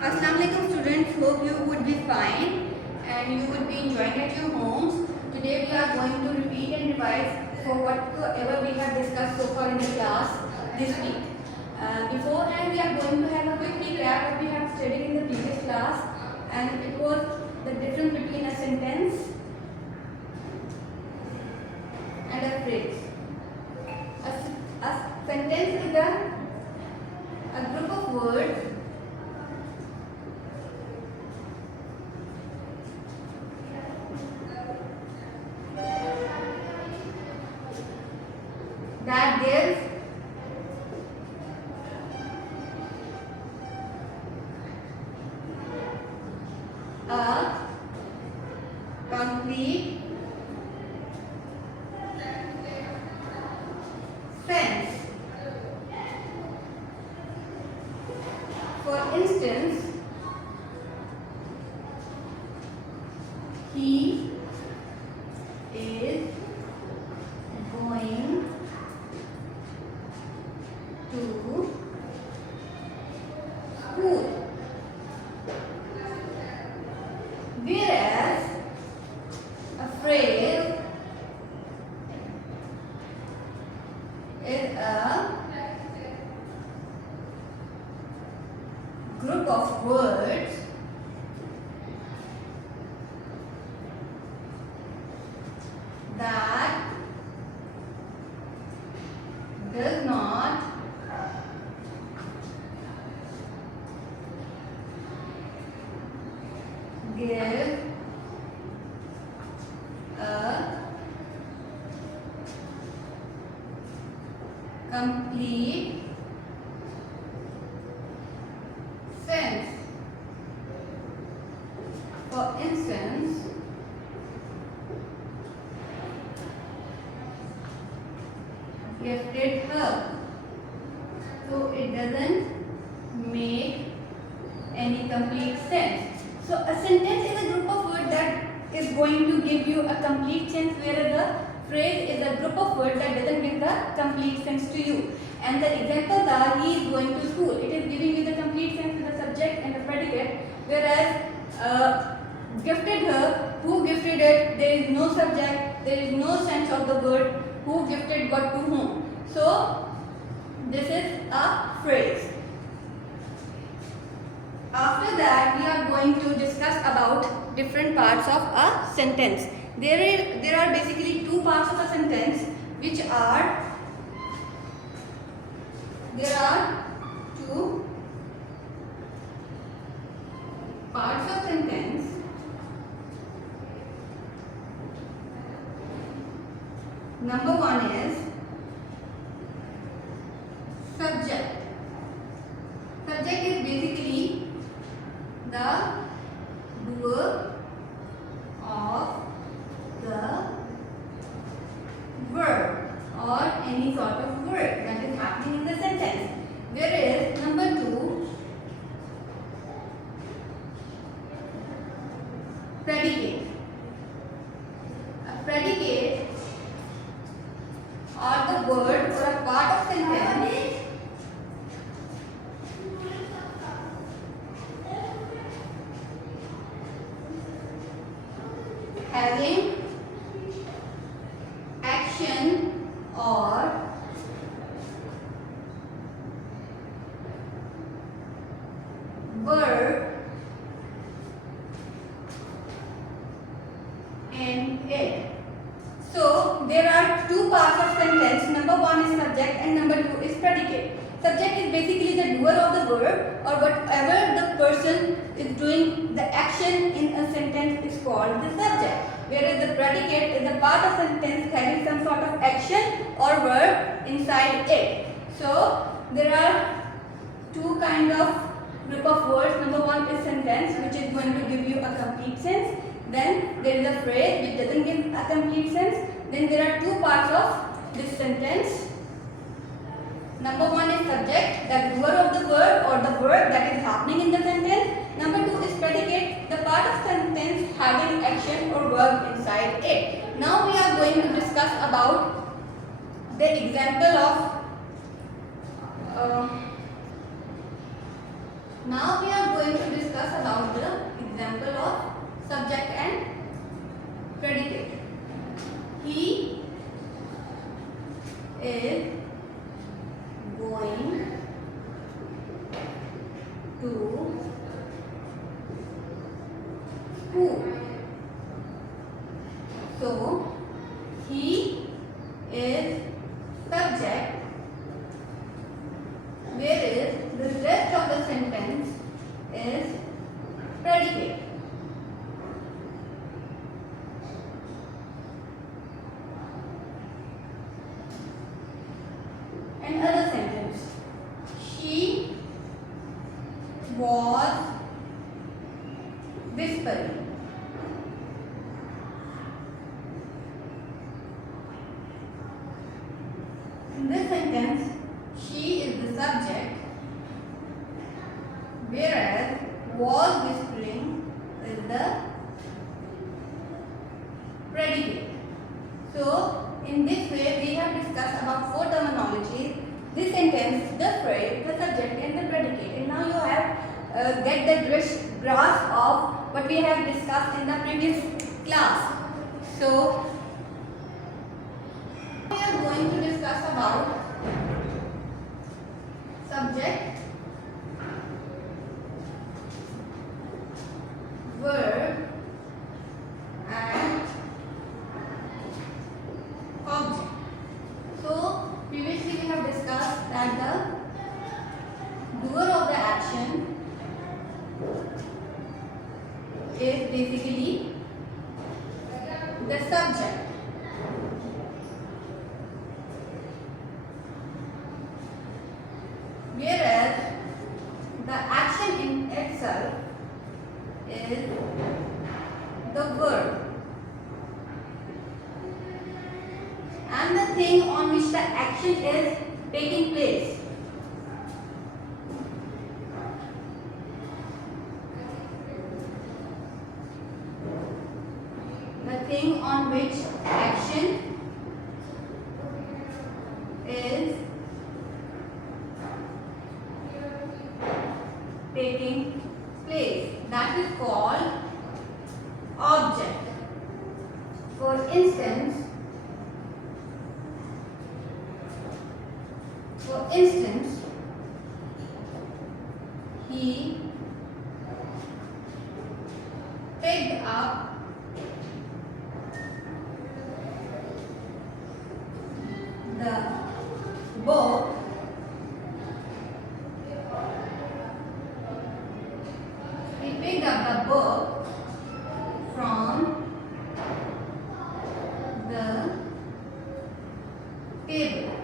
Assalamualaikum students, hope you would be fine and you would be enjoying at your homes. Today we are going to repeat and revise for whatever we have discussed so far in the class this week. Beforehand we are going to have a quick recap what we have studied in the previous class, and it was the difference between a sentence and a phrase. A sentence is a group of words that gives a complete sense. For instance, he is going to school. Whereas a phrase is a group of words that does not give a complete sense. For instance, gifted her. So it doesn't make any complete sense. So a sentence is a group of words that is going to give you a complete sense, whereas a phrase is a group of words that doesn't give the complete sense to you. And the examples are: he is going to school. It is giving you the complete sense with the subject and the predicate, whereas gifted her, who gifted it, there is no subject, there is no sense of the word who gifted what to whom. So this is a phrase. After that, we are going to discuss about different parts of a sentence. There are basically two parts of a sentence, which are, there are two parts of sentence. Number one is subject. Subject is basically the doer of the verb or any sort of work that is happening in the sentence. Whereas number two, predicate. A predicate or the word or a part of sentence having action or verb in it. So there are two parts of sentence. Number one is subject and number two is predicate. Subject is basically the doer of the verb or whatever the person is doing the action in a sentence is called the subject. Whereas the predicate is a part of sentence having some sort of action or verb inside it. So there are two kind of group of words. Number one is sentence, which is going to give you a complete sense. Then there is a phrase which doesn't give a complete sense. Then there are two parts of this sentence. Number one is subject, the doer of the verb or the verb that is happening in the sentence. Number two is predicate, the part of sentence having action or verb inside it. Now we are going to discuss about the example of now we are going to discuss about the example of subject and predicate. He is going to school. So, he is subject, whereas the rest of the sentence is predicate. Another sentence. She was whispering. In this sentence, she is the subject, whereas was whispering is the predicate. So, in this way, we have discussed about 4 terminologies: this sentence, the phrase, the subject, and the predicate. And now you have get the grasp of what we have discussed in the previous class. So, we are going to discuss about subject, verb, and object. So, previously we have discussed that the doer of the action is basically the subject. Whereas the action in itself is the verb. And the thing on which the action is taking place. The thing on which action is taking place. That is called object. For instance, he picked up the book from the table.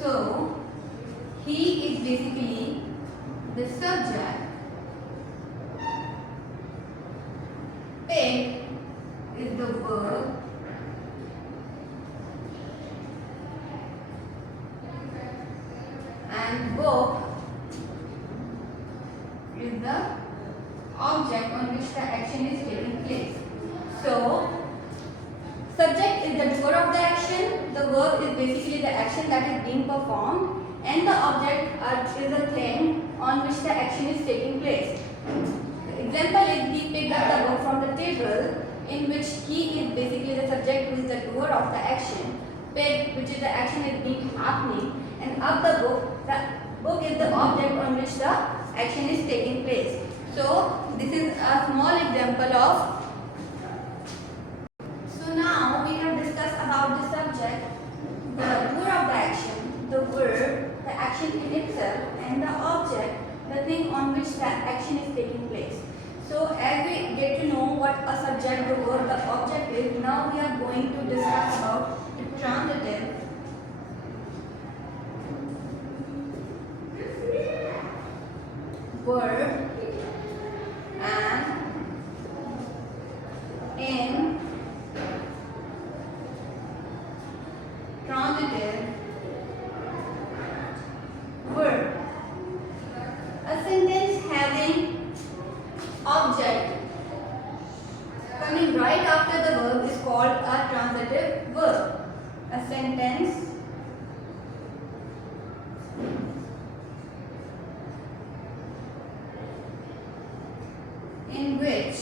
So, he is basically the subject, pick is the verb, and book is the object on which the action is taking place. So, subject is the doer of the action, the verb is basically the action that is being performed, and the object is the thing on which the action is taking place. The example is he picked up the book from the table, in which he is basically the subject who is the doer of the action, pick, which is the action is being happening, and up the book is the object on which the action is taking place. So, this is a small example of. So now we have discussed about the subject, the doer of the action, the verb, the action in itself, and the object, the thing on which the action is taking place. So as we get to know what a subject, the verb, the object is, now we are going to discuss about the transitive, verb, and in transitive verb. A sentence having object coming right after the verb is called a transitive verb. A sentence in which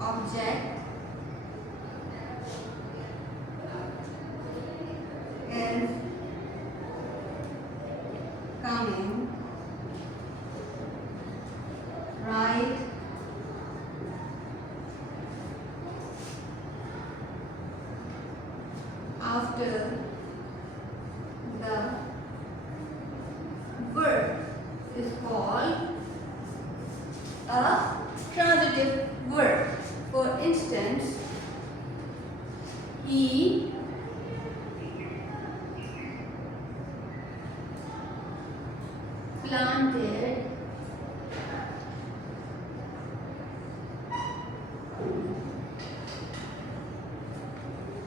object is coming right after the verb is called a transitive verb. For instance, he planted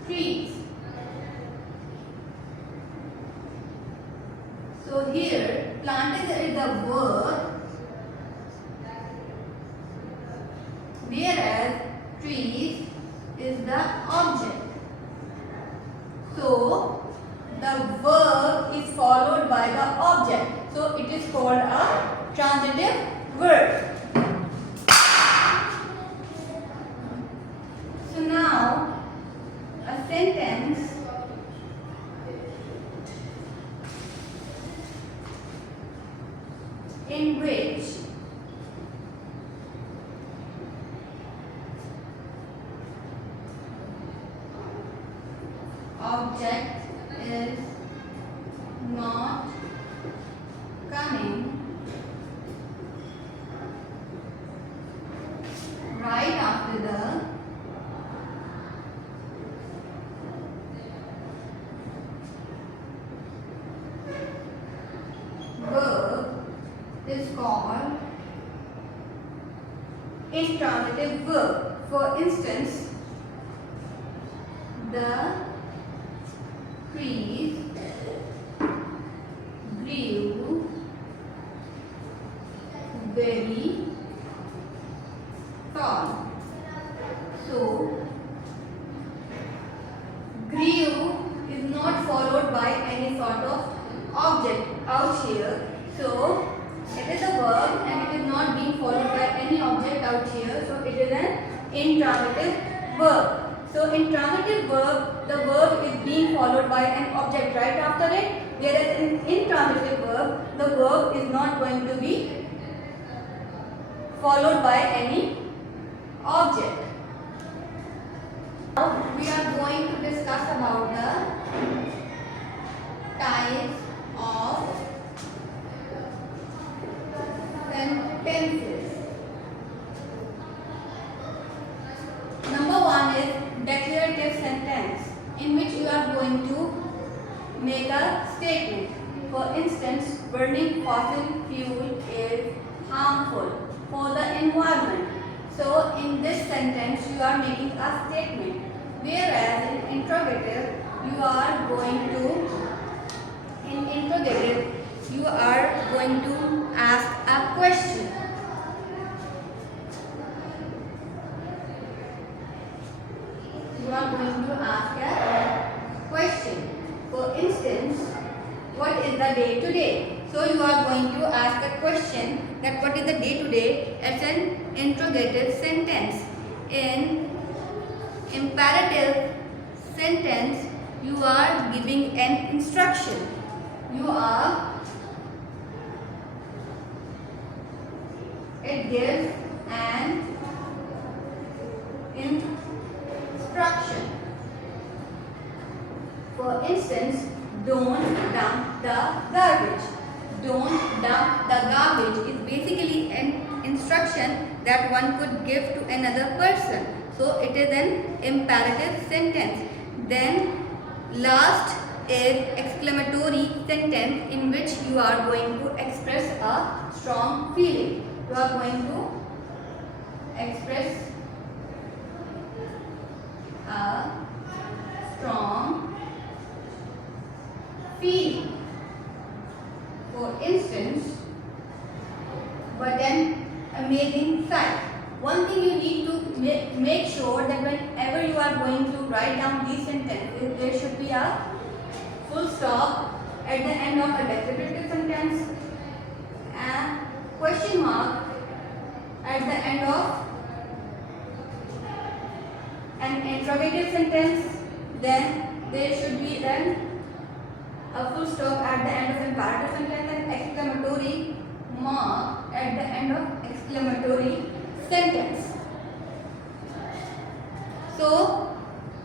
trees. So here planted is the verb, whereas trees is the object. So the verb is followed by the object. So it is called a transitive verb. So now a sentence in which object is not coming right after the verb is called intransitive verb. For instance, the trees grew very tall. So, grew is not followed by any sort of object out here. So, it is a verb and it is not being followed by any object out here. So, it is an intransitive verb. So, in transitive verb, the verb is being followed by an object right after it, whereas in intransitive verb, the verb is not going to be followed by any object. Now, we are going to discuss about the types of sentences. Number one is declarative sentence, in which you are going to make a statement. For instance, burning fossil fuel is harmful for the environment. So, in this sentence, you are making a statement. Whereas in interrogative, you are going to ask a question. You are going to ask a question. For instance, what is the day today? So you are going to ask a question that what is the day today as an interrogative sentence. In imperative sentence, you are giving an instruction. It gives an instruction. For instance, don't dump the garbage. Don't dump the garbage is basically an instruction that one could give to another person. So it is an imperative sentence. Then last is exclamatory sentence, in which you are going to express a strong feeling. You are going to express a strong feeling. For instance, what an amazing sight. One thing you need to make sure that whenever you are going to write down these sentences, there should be a full stop at the end of a declarative sentence, and question mark at the end of an interrogative sentence. Then there should be then a full stop at the end of imperative sentence and exclamatory mark at the end of exclamatory sentence. So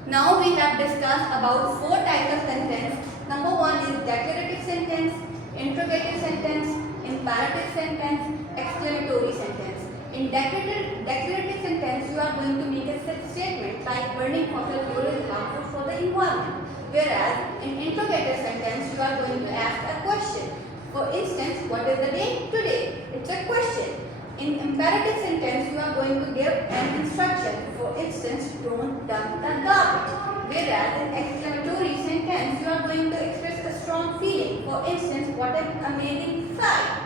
now we have discussed about 4 types of sentence. Number 1 is declarative sentence, interrogative sentence, imperative sentence, exclamatory sentence. In declarative sentence, you are going to make a statement like burning fossil fuel is harmful for the environment. Whereas in interrogative sentence, you are going to ask a question. For instance, what is the day today? It's a question. In imperative sentence, you are going to give an instruction. For instance, don't dump the garbage. Whereas in exclamatory sentence, you are going to express a strong feeling. For instance, what an amazing sight.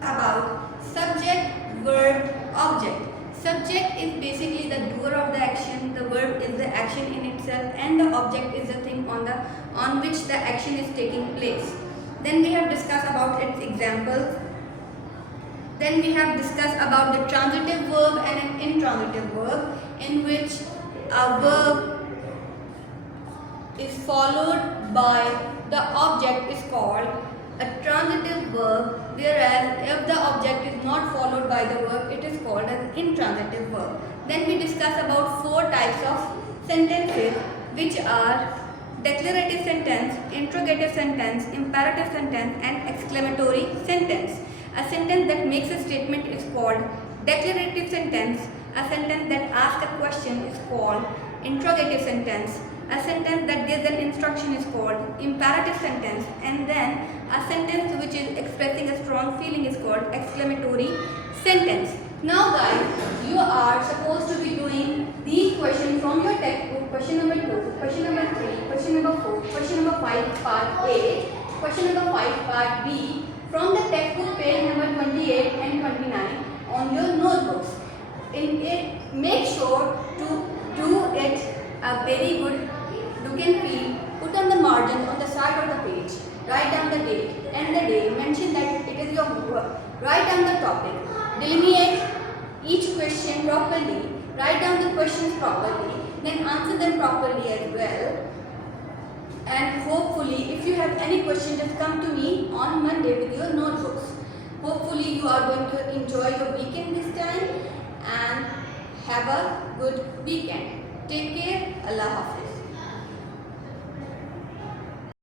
About subject, verb, object. Subject is basically the doer of the action, the verb is the action in itself, and the object is the thing on which the action is taking place. Then we have discussed about its examples. Then we have discussed about the transitive verb and an intransitive verb, in which a verb is followed by the object is called a transitive verb, whereas if the object is not followed by the verb, it is called an intransitive verb. Then we discuss about 4 types of sentences, which are declarative sentence, interrogative sentence, imperative sentence, and exclamatory sentence. A sentence that makes a statement is called declarative sentence. A sentence that asks a question is called interrogative sentence. A sentence that gives an instruction is called imperative sentence, and then a sentence which is expressing a strong feeling is called exclamatory sentence. Now guys, you are supposed to be doing these questions from your textbook. Question number 2, question number 3, question number 4, question number 5 part A, question number 5 part B from the textbook page number 28 and 29 on your notebooks. In it, make sure to do it a very good look and feel. Put on the margin on the side of the page. Write down the date and the day. Mention that it is your homework. Write down the topic. Delineate each question properly. Write down the questions properly. Then answer them properly as well. And hopefully, if you have any question, just come to me on Monday with your notebooks. Hopefully, you are going to enjoy your weekend this time and have a good weekend. Take care. Allah Hafiz.